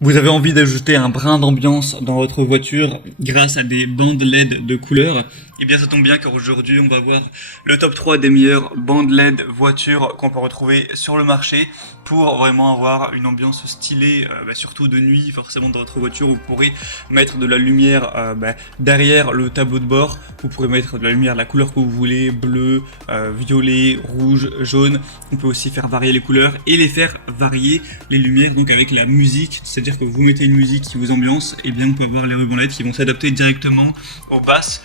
Vous avez envie d'ajouter un brin d'ambiance dans votre voiture grâce à des bandes LED de couleur? Eh bien ça tombe bien car aujourd'hui on va voir le top 3 des meilleures bandes LED voitures qu'on peut retrouver sur le marché pour vraiment avoir une ambiance stylée, surtout de nuit. Forcément dans votre voiture vous pourrez mettre de la lumière derrière le tableau de bord, vous pourrez mettre de la lumière de la couleur que vous voulez, bleu, violet, rouge, jaune. On peut aussi faire varier les couleurs et les faire varier les lumières donc avec la musique, c'est-à-dire que vous mettez une musique qui vous ambiance, et bien on peut avoir les rubans LED qui vont s'adapter directement aux basses,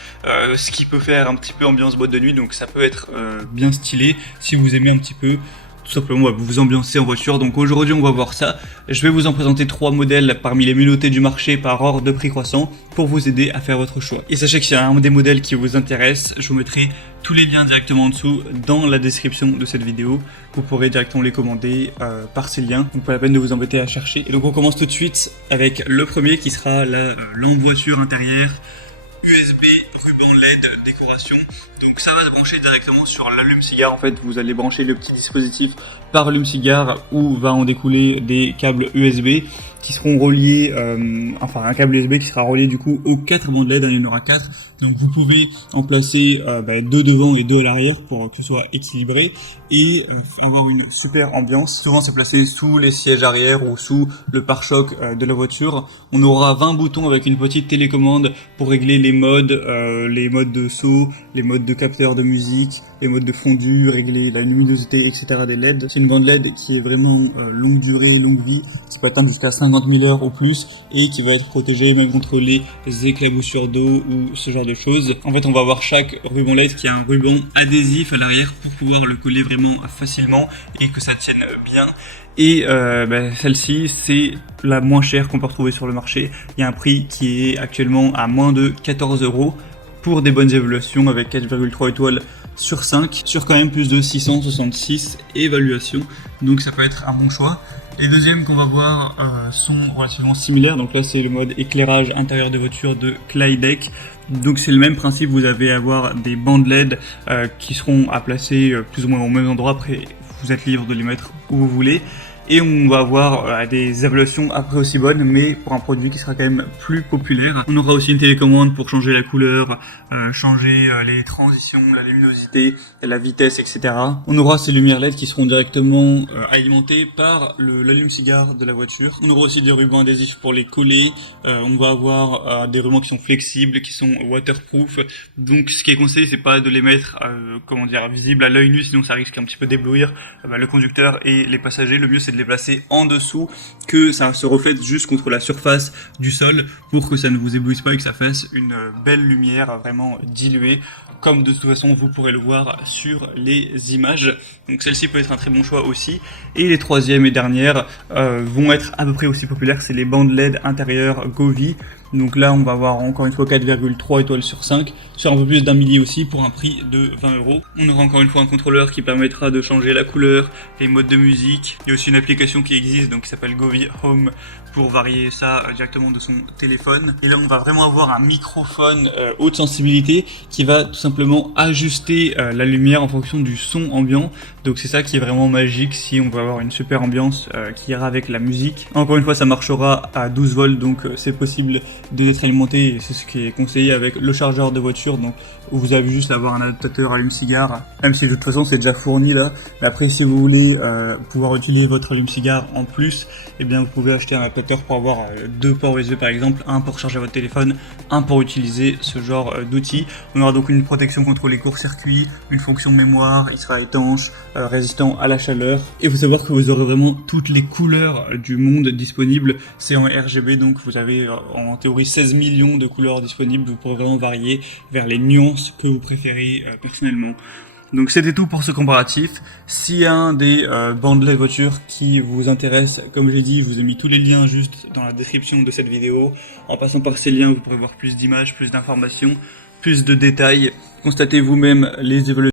ce qui peut faire un petit peu ambiance boîte de nuit, donc ça peut être bien stylé si vous aimez un petit peu tout simplement vous ambiancer en voiture. Donc aujourd'hui on va voir ça. Je vais vous en présenter 3 modèles parmi les mieux notés du marché par ordre de prix croissant pour vous aider à faire votre choix. Et sachez que s'il y a un des modèles qui vous intéresse, je vous mettrai tous les liens directement en dessous dans la description de cette vidéo. Vous pourrez directement les commander par ces liens, donc pas la peine de vous embêter à chercher. Et donc on commence tout de suite avec le premier qui sera la lampe voiture intérieure USB ruban LED décoration. Donc ça va se brancher directement sur l'allume-cigare. En fait, vous allez brancher le petit dispositif par allume-cigare où va en découler des câbles USB qui seront reliés, un câble USB qui sera relié du coup aux 4 bandes LED, il y en aura 4. Donc vous pouvez en placer 2 devant et 2 à l'arrière pour que ce soit équilibré et avoir une super ambiance. Souvent c'est placé sous les sièges arrière ou sous le pare-choc de la voiture. On aura 20 boutons avec une petite télécommande pour régler les modes de saut, les modes de capteur de musique, les modes de fondu, régler la luminosité, etc. des LED. C'est une bande LED qui est vraiment longue durée, longue vie, qui peut atteindre jusqu'à 50 000 heures ou plus et qui va être protégée même contre les éclaboussures d'eau ou ce genre de choses. En fait, on va avoir chaque ruban LED qui a un ruban adhésif à l'arrière pour pouvoir le coller vraiment facilement et que ça tienne bien. Et celle-ci, c'est la moins chère qu'on peut retrouver sur le marché. Il y a un prix qui est actuellement à moins de 14 € pour des bonnes évaluations avec 4,3 étoiles sur 5, sur quand même plus de 666 évaluations. Donc ça peut être un bon choix. Les deuxièmes qu'on va voir sont relativement similaires. Donc là c'est le mode éclairage intérieur de voiture de Clydech. Donc c'est le même principe, vous allez avoir des bandes LED qui seront à placer plus ou moins au même endroit. Après vous êtes libre de les mettre où vous voulez. Et on va avoir des évaluations après aussi bonnes, mais pour un produit qui sera quand même plus populaire. On aura aussi une télécommande pour changer la couleur, changer les transitions, la luminosité, la vitesse, etc. On aura ces lumières LED qui seront directement alimentées par l'allume-cigare de la voiture. On aura aussi des rubans adhésifs pour les coller. On va avoir des rubans qui sont flexibles, qui sont waterproof. Donc ce qui est conseillé, c'est pas de les mettre visibles à l'œil nu, sinon ça risque un petit peu d'éblouir le conducteur et les passagers. Le mieux c'est de les placer en dessous, que ça se reflète juste contre la surface du sol pour que ça ne vous éblouisse pas et que ça fasse une belle lumière vraiment diluée, comme de toute façon vous pourrez le voir sur les images. Donc celle-ci peut être un très bon choix aussi. Et les troisièmes et dernières vont être à peu près aussi populaires, c'est les bandes LED intérieures Govee. Donc là on va avoir encore une fois 4,3 étoiles sur 5, sur un peu plus d'un milli aussi pour un prix de 20 €. On aura encore une fois un contrôleur qui permettra de changer la couleur, les modes de musique. Il y a aussi une application qui existe donc qui s'appelle Govee Home pour varier ça directement de son téléphone. Et là on va vraiment avoir un microphone haute sensibilité qui va tout simplement ajuster la lumière en fonction du son ambiant. Donc c'est ça qui est vraiment magique si on veut avoir une super ambiance qui ira avec la musique. Encore une fois ça marchera à 12 volts donc c'est possible d'être alimenté, c'est ce qui est conseillé avec le chargeur de voiture. Donc vous avez juste à avoir un adaptateur allume-cigare, même si de toute façon c'est déjà fourni là. Mais après si vous voulez pouvoir utiliser votre allume-cigare en plus, et bien vous pouvez acheter un adaptateur pour avoir 2 ports USB par exemple, un pour charger votre téléphone, un pour utiliser ce genre d'outils. On aura donc une protection contre les courts-circuits, une fonction mémoire, il sera étanche, résistant à la chaleur. Et vous savoir que vous aurez vraiment toutes les couleurs du monde disponibles. C'est en RGB donc vous avez en théorie 16 millions de couleurs disponibles. Vous pourrez vraiment varier vers les nuances que vous préférez personnellement. Donc c'était tout pour ce comparatif. S'il y a un des bandes LED voiture qui vous intéresse, comme j'ai dit, je vous ai mis tous les liens juste dans la description de cette vidéo. En passant par ces liens, vous pourrez voir plus d'images, plus d'informations, plus de détails. Constatez vous-même les évolutions